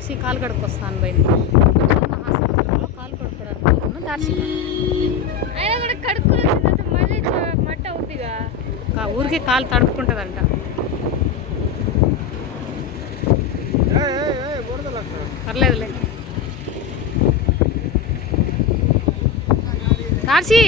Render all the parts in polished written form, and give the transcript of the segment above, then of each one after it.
దార్షి కాలు కడుక్కొస్తాను బయట మహాసముద్రంలో కాలు కడుక్కోవడానికి పోతున్నా దార్షి అయినా కూడా కడుక్కోలేదు మళ్ళీ మట్ట అవుతుందిగా ఊరికే కాలు తడుపుకుంటుందంట. పర్లేదులే దార్షి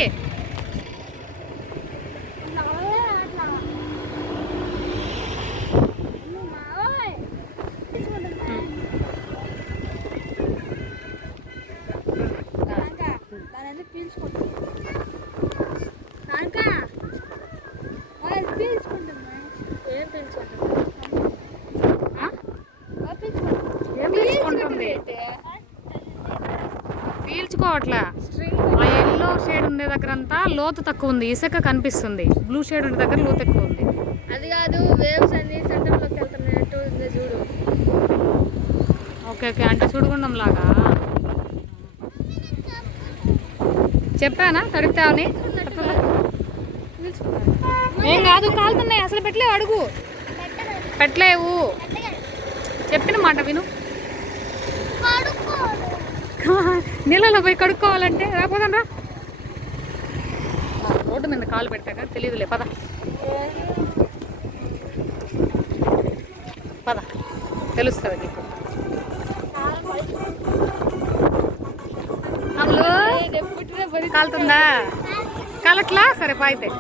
పీల్చుకోవట్లా. ఆ ఎల్లో షేడ్ ఉండే దగ్గర అంతా లోతు తక్కువ ఉంది, ఇసుక కనిపిస్తుంది. బ్లూ షేడ్ ఉండే దగ్గర లోతు ఎక్కువ ఉంది. అది కాదు వేవ్స్ అన్ని సెంటర్లోకి వెళ్తున్నట్టు ఉంది చూడు. ఓకే ఓకే అంటే సుడిగుండం లాగా చెప్పానా తడుపుతావని. ఏం కాదు కాలుతున్నాయి అసలు పెట్టలేవు, అడుగు పెట్టలేవు, చెప్పిన మాట విను. నీళ్ళలో పోయి కడుక్కోవాలంటే రాపోదనరా. రోడ్డు మీద కాలు పెట్టాక తెలియదులే, పద పద తెలుస్తుంది నీకు. అమలు కాలుతుందా? కాలట్లా సరే పాయితే